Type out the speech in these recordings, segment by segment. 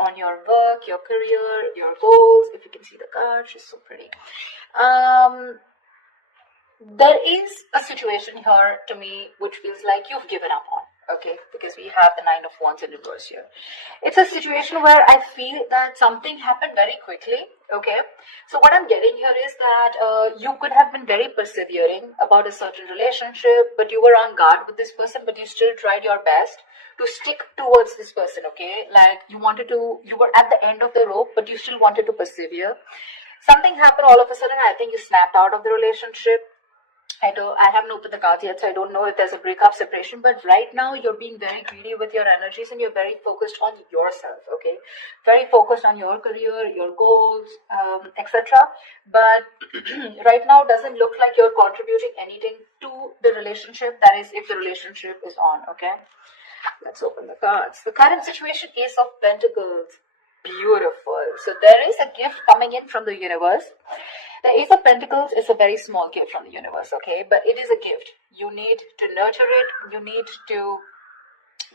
on your work, your career, your goals. If you can see the card, she's so pretty. There is a situation here to me which feels like you've given up on. Okay, because we have the Nine of Wands in reverse here. It's a situation where I feel that something happened very quickly. Okay, so what I'm getting here is that you could have been very persevering about a certain relationship, but you were on guard with this person, but you still tried your best to stick towards this person. Okay, like you were at the end of the rope, but you still wanted to persevere. Something happened all of a sudden. I think you snapped out of the relationship. I haven't opened the cards yet, so I don't know if there's a breakup, separation, but right now you're being very greedy with your energies and you're very focused on yourself, okay? Very focused on your career, your goals, etc. But right now doesn't look like you're contributing anything to the relationship, that is, if the relationship is on, okay? Let's open the cards. The current situation, Ace of Pentacles. Beautiful. So there is a gift coming in from the universe. The Ace of Pentacles is a very small gift from the universe, okay? But it is a gift. You need to nurture it. You need to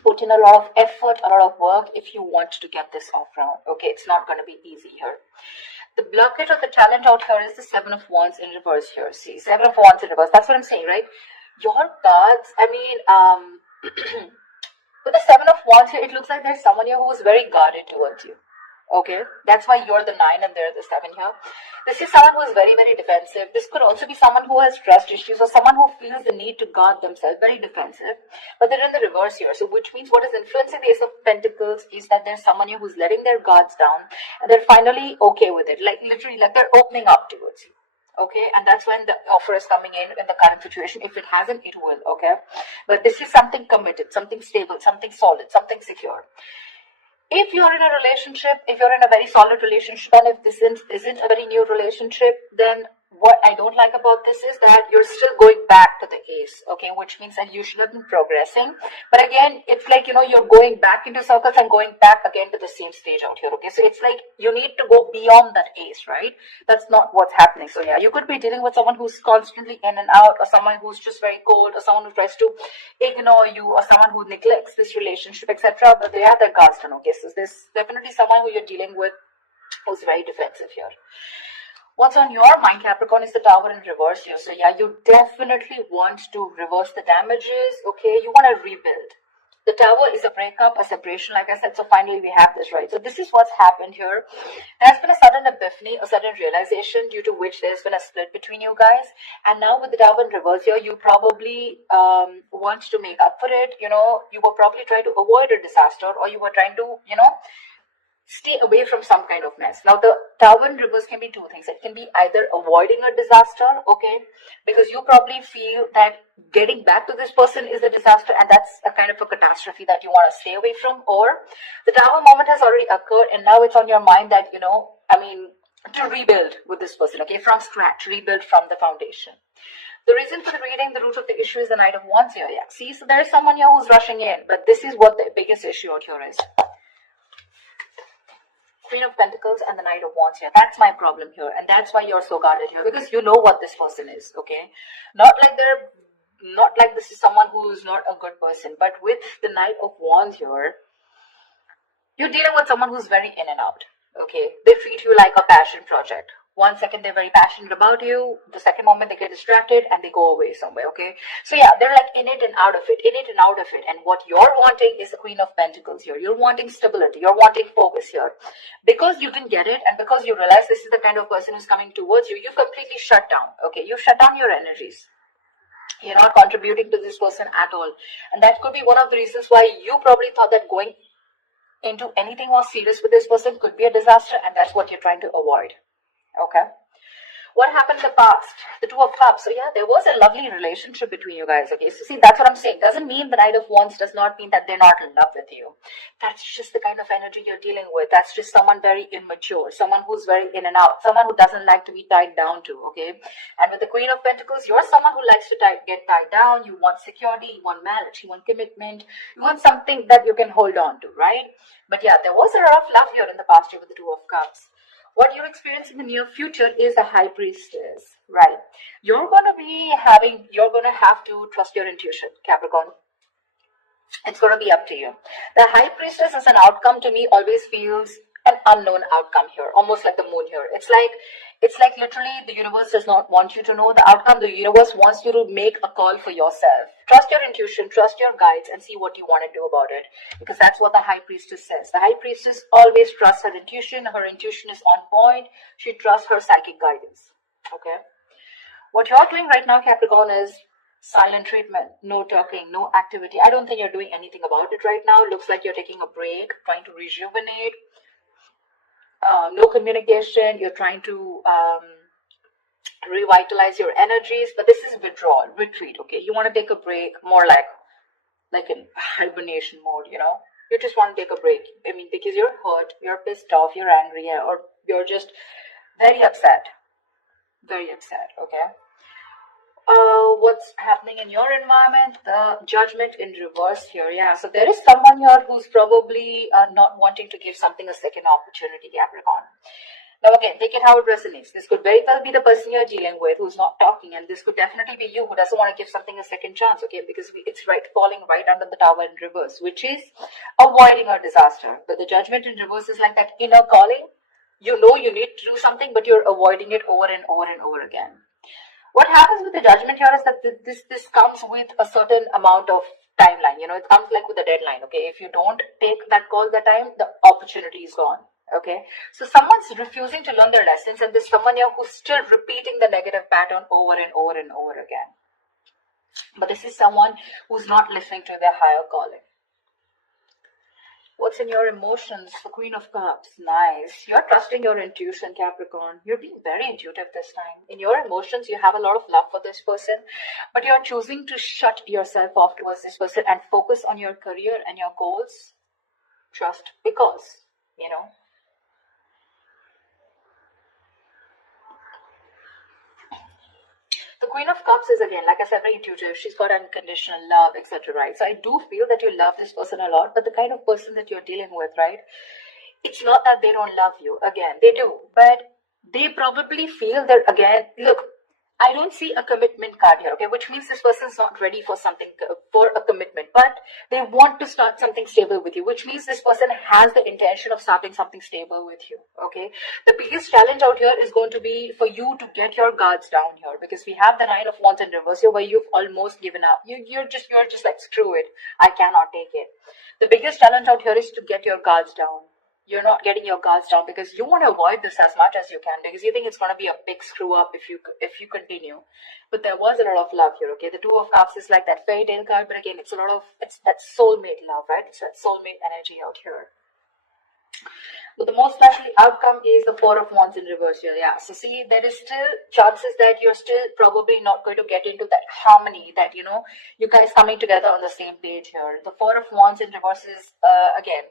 put in a lot of effort, a lot of work if you want to get this off round, okay? It's not going to be easy here. The blockage of the talent out here is the Seven of Wands in reverse here. See, Seven of Wands in reverse. That's what I'm saying, right? Your cards, I mean, with the Seven of Wands here, it looks like there's someone here who is very guarded towards you. Okay, that's why you're the 9 and they're the 7 here. This is someone who is very, very defensive. This could also be someone who has trust issues or someone who feels the need to guard themselves, very defensive. But they're in the reverse here. So which means what is influencing the Ace of Pentacles is that there's someone here who's letting their guards down and they're finally okay with it. Like literally, like they're opening up towards you. Okay, and that's when the offer is coming in the current situation. If it hasn't, it will, okay? But this is something committed, something stable, something solid, something secure. If you're in a relationship, if you're in a very solid relationship, and if this isn't a very new relationship, then what I don't like about this is that you're still going back to the Ace, okay, which means that you should have been progressing. But again, it's like, you're going back into circles and going back again to the same stage out here, okay? So it's like you need to go beyond that Ace, right? That's not what's happening. So yeah, you could be dealing with someone who's constantly in and out, or someone who's just very cold, or someone who tries to ignore you, or someone who neglects this relationship, etc. But they have their guards down, okay? So there's definitely someone who you're dealing with who's very defensive here. What's on your mind, Capricorn, is the Tower in reverse here. So yeah, you definitely want to reverse the damages, okay? You want to rebuild. The Tower is a breakup, a separation, like I said. So finally we have this, right? So this is what's happened here. There's been a sudden epiphany, a sudden realization due to which there's been a split between you guys. And now with the Tower in reverse here, you probably want to make up for it. You were probably trying to avoid a disaster, or you were trying to, stay away from some kind of mess. Now, the Tower in reverse can be two things. It can be either avoiding a disaster, okay, because you probably feel that getting back to this person is a disaster and that's a kind of a catastrophe that you want to stay away from, or the Tower moment has already occurred and now it's on your mind that, to rebuild with this person, okay, from scratch, rebuild from the foundation. The reason for the reading, the root of the issue is the Knight of Wands here, yeah. See, so there is someone here who's rushing in, but this is what the biggest issue out here is. Queen of Pentacles and the Knight of Wands here. That's my problem here, and that's why you're so guarded here, because you know what this person is, okay? Not like this is someone who is not a good person, but with the Knight of Wands here, you're dealing with someone who's very in and out, okay? They treat you like a passion project. 1 second they're very passionate about you, the second moment they get distracted and they go away somewhere, okay? So yeah, they're like in it and out of it, in it and out of it. And what you're wanting is the Queen of Pentacles here. You're wanting stability, you're wanting focus here. Because you didn't get it and because you realize this is the kind of person who's coming towards you, you completely shut down, okay? You shut down your energies. You're not contributing to this person at all. And that could be one of the reasons why you probably thought that going into anything more serious with this person could be a disaster, and that's what you're trying to avoid. Okay. What happened in the past? The Two of Cups. So yeah, there was a lovely relationship between you guys. Okay, so see, that's what I'm saying. Doesn't mean the Knight of Wands does not mean that they're not in love with you. That's just the kind of energy you're dealing with. That's just someone very immature, someone who's very in and out, someone who doesn't like to be tied down to. Okay, and with the Queen of Pentacles, you're someone who likes to get tied down. You want security, you want marriage, you want commitment, you want something that you can hold on to, right? But yeah, there was a lot of love here in the past year with the Two of Cups. What you're experiencing in the near future is a High Priestess, right? You're going to have to trust your intuition, Capricorn. It's going to be up to you. The High Priestess as an outcome to me always feels an unknown outcome here, almost like the moon here. It's like literally the universe does not want you to know the outcome. The universe wants you to make a call for yourself. Trust your intuition, trust your guides, and see what you want to do about it. Because that's what the High Priestess says. The High Priestess always trusts her intuition. Her intuition is on point. She trusts her psychic guidance. Okay. What you're doing right now, Capricorn, is silent treatment. No talking, no activity. I don't think you're doing anything about it right now. It looks like you're taking a break, trying to rejuvenate. No communication. You're trying to revitalize your energies, but this is withdrawal, retreat. Okay, you want to take a break, more like in hibernation mode. You know, you just want to take a break. I mean, because you're hurt, you're pissed off, you're angry, or you're just very upset. Very upset. Okay. What's happening in your environment? The Judgment in reverse here. Yeah, so there is someone here who's probably not wanting to give something a second opportunity, Capricorn. Now again, take it how it resonates. This could very well be the person you're dealing with who's not talking, and this could definitely be you who doesn't want to give something a second chance, okay? Because it's falling right under the Tower in reverse, which is avoiding a disaster. But the Judgment in reverse is like that inner calling. You know you need to do something, but you're avoiding it over and over and over again. What happens with the Judgment here is that this comes with a certain amount of timeline. You know, it comes like with a deadline, okay? If you don't take that call that time, the opportunity is gone, okay? So someone's refusing to learn their lessons, and there's someone here who's still repeating the negative pattern over and over and over again. But this is someone who's not listening to their higher calling. What's in your emotions? The Queen of Cups. Nice. You're trusting your intuition, Capricorn. You're being very intuitive this time. In your emotions, you have a lot of love for this person, but you're choosing to shut yourself off towards this person and focus on your career and your goals just because, you know. The Queen of Cups is, again, like I said, very intuitive. She's got unconditional love, etc., right? So I do feel that you love this person a lot, but the kind of person that you're dealing with, right? It's not that they don't love you. Again, they do, but they probably feel that, again, look, I don't see a commitment card here, okay, which means this person's not ready for something, for a commitment, but they want to start something stable with you, which means this person has the intention of starting something stable with you, okay. The biggest challenge out here is going to be for you to get your guards down here, because we have the Nine of Wands in reverse here, where you've almost given up. You're just like, screw it, I cannot take it. The biggest challenge out here is to get your guards down. You're not getting your guards down because you want to avoid this as much as you can, because you think it's going to be a big screw up if you continue. But there was a lot of love here, okay? The Two of Cups is like that fairy tale card, but again, it's that soulmate love, right? It's that soulmate energy out here. But the most likely outcome is the Four of Wands in reverse here. Yeah, so see, there is still chances that you're still probably not going to get into that harmony, that, you know, you guys coming together on the same page here. The Four of Wands in reverse is, again,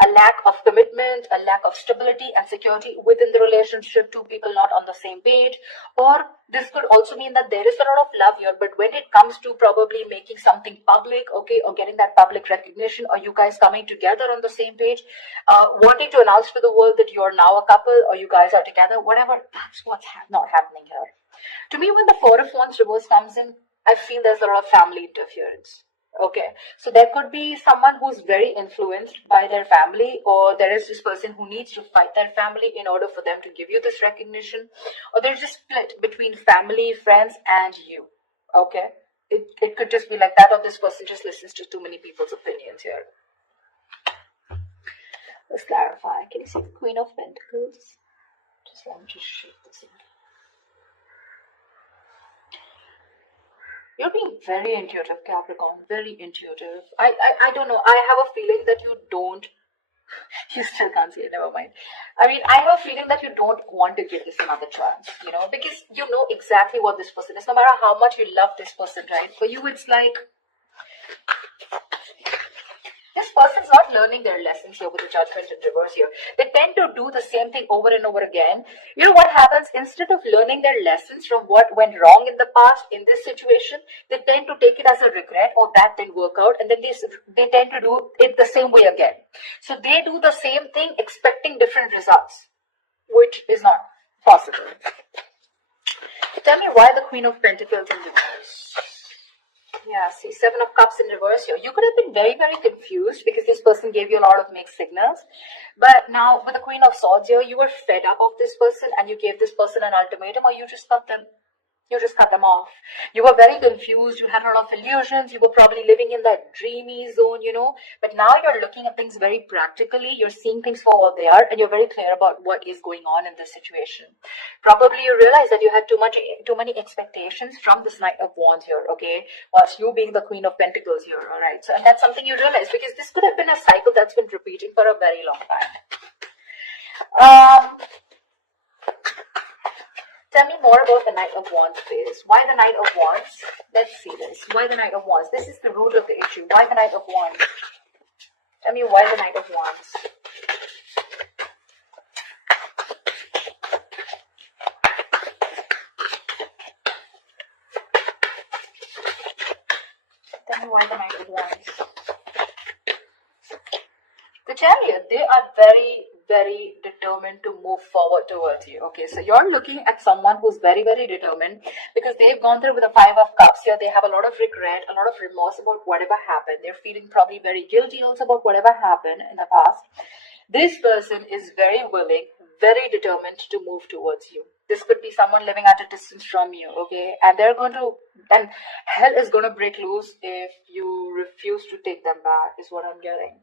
a lack of commitment, a lack of stability and security within the relationship, two people not on the same page. Or this could also mean that there is a lot of love here, but when it comes to probably making something public, okay, or getting that public recognition, or you guys coming together on the same page, wanting to announce to the world that you're now a couple, or you guys are together, whatever, that's what's not happening here. To me, when the Four of Wands reverse comes in, I feel there's a lot of family interference. Okay, so there could be someone who's very influenced by their family, or there is this person who needs to fight their family in order for them to give you this recognition, or there's a split between family, friends, and you. Okay, it could just be like that, or this person just listens to too many people's opinions here. Let's clarify. Can you see the Queen of Pentacles? Just let me just shake this in. You're being very intuitive, Capricorn. Very intuitive. I don't know. I have a feeling that you don't. You still can't see it. Never mind. I mean, I have a feeling that you don't want to give this another chance. You know, because you know exactly what this person is. No matter how much you love this person, right? For you, it's like this person's not learning their lessons here with the Judgment in reverse here. They tend to do the same thing over and over again. You know what happens? Instead of learning their lessons from what went wrong in the past in this situation, they tend to take it as a regret, or that didn't work out, and then they tend to do it the same way again. So they do the same thing expecting different results, which is not possible. Tell me why the Queen of Pentacles in reverse. Yeah, see, Seven of Cups in reverse here. You could have been very, very confused because this person gave you a lot of mixed signals. But now with the Queen of Swords here, you were fed up of this person and you gave this person an ultimatum, or you just cut them off. You were very confused. You had a lot of illusions. You were probably living in that dreamy zone, But now you're looking at things very practically. You're seeing things for what they are, and you're very clear about what is going on in this situation. Probably you realize that you had too many expectations from this Knight of Wands here, okay? Whilst you being the Queen of Pentacles here, all right? So, and that's something you realize because this could have been a cycle that's been repeating for a very long time. Tell me more about the Knight of Wands, please. Why the Knight of Wands? Let's see this. Why the Knight of Wands? This is the root of the issue. Why the Knight of Wands? Tell me why the Knight of Wands. Tell me why the Knight of Wands. The Chariot, they are very, very determined to move forward towards you. Okay, so you're looking at someone who's very, very determined because they've gone through with the Five of Cups here. They have a lot of regret, a lot of remorse about whatever happened. They're feeling probably very guilty also about whatever happened in the past. This person is very willing, very determined to move towards you. This could be someone living at a distance from you, okay? And and hell is going to break loose if you refuse to take them back, is what I'm getting.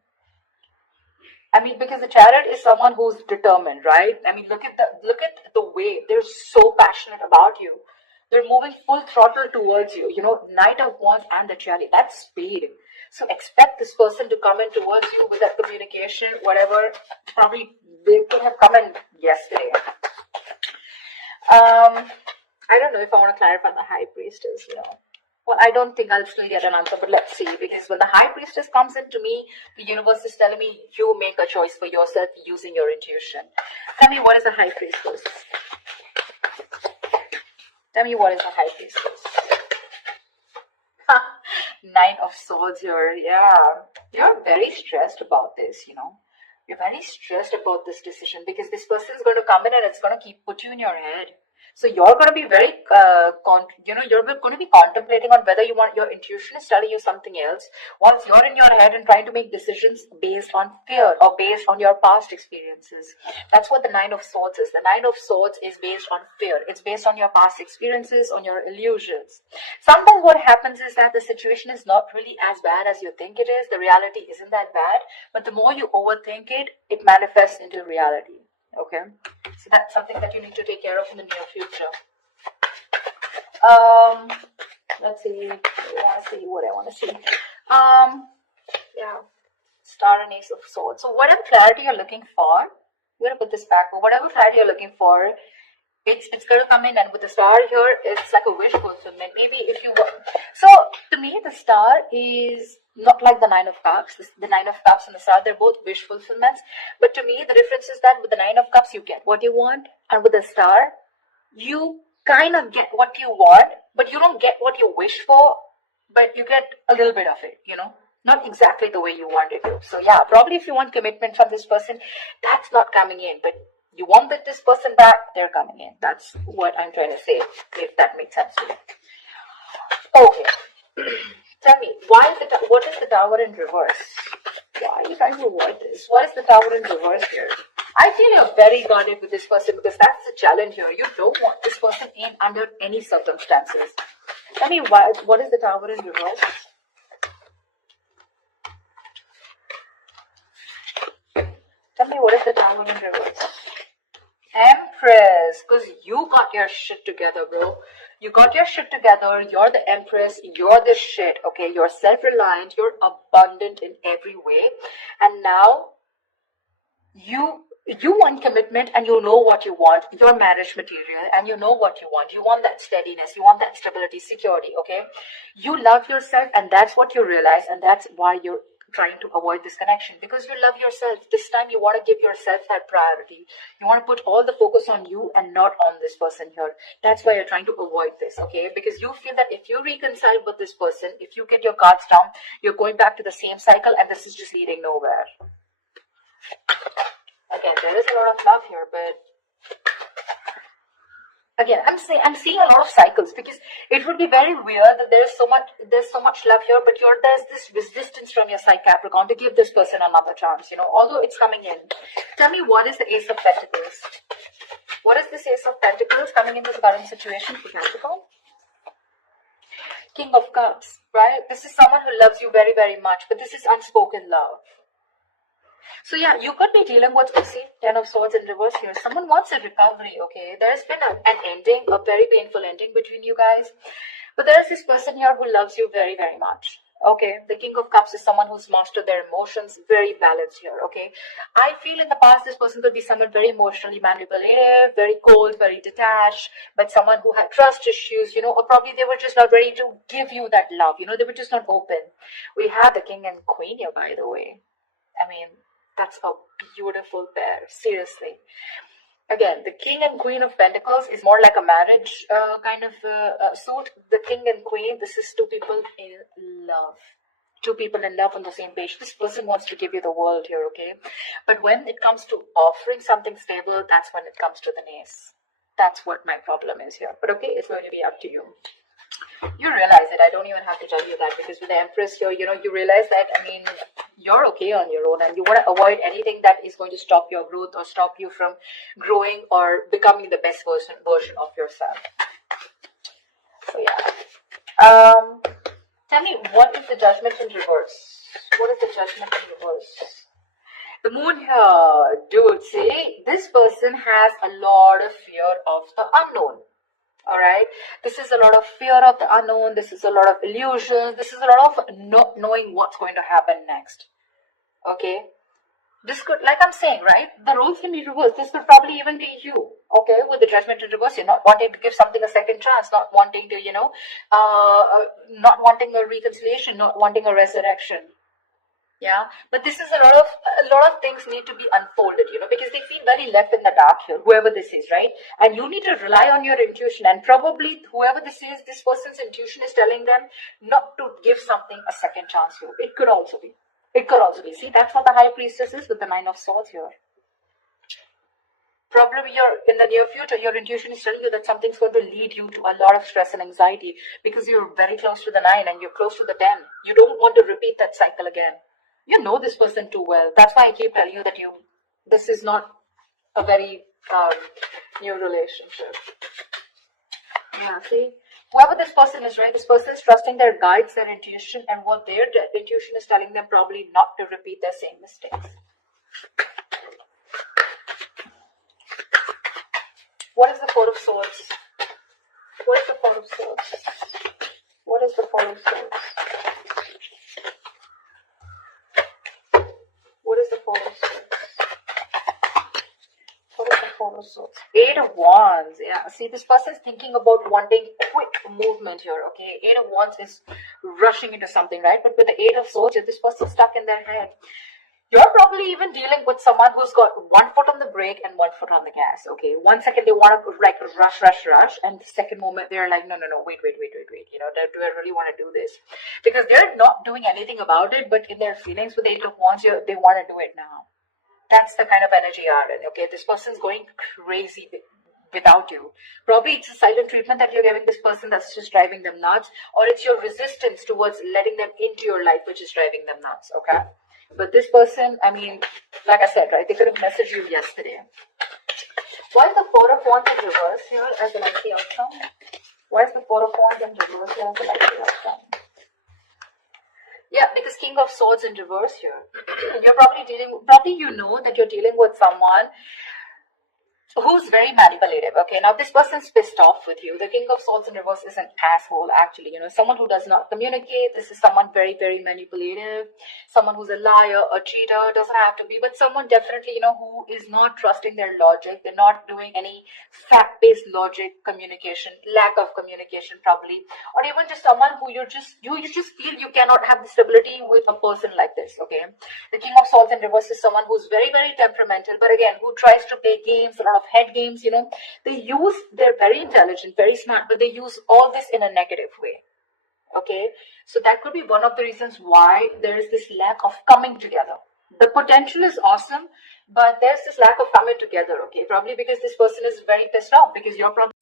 I mean, because the Chariot is someone who's determined, right? I mean, look at the way they're so passionate about you. They're moving full throttle towards you. Knight of Wands and the Chariot, that's speed. So expect this person to come in towards you with that communication, whatever. Probably they could have come in yesterday. I don't know if I want to clarify the High Priestess, Well, I don't think I'll still get an answer, but let's see. Because when the High Priestess comes into me, the universe is telling me you make a choice for yourself using your intuition. Tell me, what is the High Priestess? Tell me, what is the High Priestess? Nine of Swords here. Yeah. You're very stressed about this, You're very stressed about this decision because this person is going to come in and it's going to put you in your head. So you're going to be very, you're going to be contemplating on whether your intuition is telling you something else. Once you're in your head and trying to make decisions based on fear or based on your past experiences. That's what the Nine of Swords is. The Nine of Swords is based on fear. It's based on your past experiences, on your illusions. Sometimes what happens is that the situation is not really as bad as you think it is. The reality isn't that bad. But the more you overthink it, it manifests into reality. Okay, so that's something that you need to take care of in the near future. Let's see. What I want to see. Yeah, Star and Ace of Swords. So whatever clarity you're looking for, I'm gonna put this back. But whatever clarity you're looking for, it's going to come in, and with the Star here, it's like a wish fulfillment. Maybe if you want. So to me, the Star is not like the Nine of Cups. The Nine of Cups and the Star, they're both wish fulfillments. But to me, the difference is that with the Nine of Cups, you get what you want, and with the Star, you kind of get what you want, but you don't get what you wish for, but you get a little bit of it, Not exactly the way you wanted to. So yeah, probably if you want commitment from this person, that's not coming in, but you want this person back, they're coming in. That's what I'm trying to say, if that makes sense to you. Okay. Tell me, what is the Tower in reverse? Why are you trying to avoid this? What is the Tower in reverse here? I feel you're very guarded with this person because that's the challenge here. You don't want this person in under any circumstances. Tell me, what is the Tower in reverse? Tell me, what is the Tower in reverse? Empress, because you got your shit together, bro. You got your shit together. You're the Empress. You're the shit, okay? You're self-reliant. You're abundant in every way. And now, you want commitment and you know what you want. You're marriage material and you know what you want. You want that steadiness. You want that stability, security, okay? You love yourself and that's what you realize, and that's why you're trying to avoid this connection, because you love yourself. This time you want to give yourself that priority. You want to put all the focus on you and not on this person here. That's why you're trying to avoid this, okay? Because you feel that if you reconcile with this person, if you get your cards down, you're going back to the same cycle and this is just leading nowhere. Again, there is a lot of love here, but Again, I'm seeing a lot of cycles, because it would be very weird that there's so much love here, but there's this resistance from your side, Capricorn, to give this person another chance, although it's coming in. Tell me, what is the Ace of Pentacles? What is this Ace of Pentacles coming in this current situation for Capricorn? King of Cups, right? This is someone who loves you very, very much, but this is unspoken love. So yeah, you could be dealing with, see, Ten of Swords in reverse here. Someone wants a recovery, okay? There's been an ending, a very painful ending between you guys. But there's this person here who loves you very, very much. Okay, the King of Cups is someone who's mastered their emotions, very balanced here, okay? I feel in the past this person could be someone very emotionally manipulative, very cold, very detached, but someone who had trust issues, or probably they were just not ready to give you that love, they were just not open. We have the King and Queen here, by the way. I mean, that's a beautiful pair, seriously. Again, the King and Queen of Pentacles is more like a marriage kind of suit. The King and Queen, this is two people in love. Two people in love on the same page. This person wants to give you the world here, okay? But when it comes to offering something stable, that's when it comes to the nays. That's what my problem is here. But okay, it's going to be up to you. You realize it. I don't even have to tell you that, because with the Empress here, you realize that, you're okay on your own, and you want to avoid anything that is going to stop your growth or stop you from growing or becoming the best version of yourself. So yeah. Tell me, what is the Judgment in reverse? What is the Judgment in reverse? The Moon here, dude, see, this person has a lot of fear of the unknown. Alright, this is a lot of fear of the unknown, this is a lot of illusions, this is a lot of not knowing what's going to happen next. Okay, this could, like I'm saying, right, the roles can be reversed. This could probably even be you, okay, with the Judgment in reverse. You're not wanting to give something a second chance, not wanting to, not wanting a reconciliation, not wanting a resurrection. Yeah, but this is a lot of things need to be unfolded, because they feel very left in the dark here, whoever this is, right? And you need to rely on your intuition, and probably whoever this is, this person's intuition is telling them not to give something a second chance here. It could also be. See, that's what the High Priestess is with the Nine of Swords here. Probably in the near future, your intuition is telling you that something's going to lead you to a lot of stress and anxiety, because you're very close to the 9 and you're close to the 10. You don't want to repeat that cycle again. You know this person too well. That's why I keep telling you that this is not a very new relationship. Yeah, see? Whoever this person is, right? This person is trusting their guides, their intuition, and what their intuition is telling them probably not to repeat their same mistakes. What is the Four of Swords? What is the Four of Swords? What is the Four of Swords? What is the Four of Swords? What is the Four of Swords? Eight of Wands. Yeah. See, this person is thinking about wanting quick movement here. Okay. Eight of Wands is rushing into something, right? But with the Eight of Swords, this person is stuck in their head. You're probably even dealing with someone who's got one foot on the brake and one foot on the gas. Okay. 1 second they want to like rush, and the second moment they're like, no, wait. Do I really want to do this? Because they're not doing anything about it, but in their feelings with the Eight of Wands, they want to do it now. That's the kind of energy you are in. Okay. This person's going crazy without you. Probably it's a silent treatment that you're giving this person that's just driving them nuts, or it's your resistance towards letting them into your life which is driving them nuts. Okay. But this person, like I said, right, they could have messaged you yesterday. Why is the Four of Wands in reverse here as a likely outcome? Why is the Four of Wands in reverse here as a likely outcome? Yeah, because King of Swords in reverse here. You're probably you know that you're dealing with someone who's very manipulative. Okay, now this person's pissed off with you. The King of Swords in reverse is an asshole, actually. Someone who does not communicate. This is someone very, very manipulative. Someone who's a liar, a cheater. Doesn't have to be, but someone definitely, who is not trusting their logic. They're not doing any fact-based logic communication, lack of communication probably, or even just someone who you just feel you cannot have the stability with a person like this. Okay, the King of Swords in reverse is someone who's very, very temperamental, but again, who tries to play games, a lot of head games. They're very intelligent, very smart, but they use all this in a negative way. Okay, so that could be one of the reasons why there is this lack of coming together. The potential is awesome, but there's this lack of coming together. Okay, probably because this person is very pissed off, because you're probably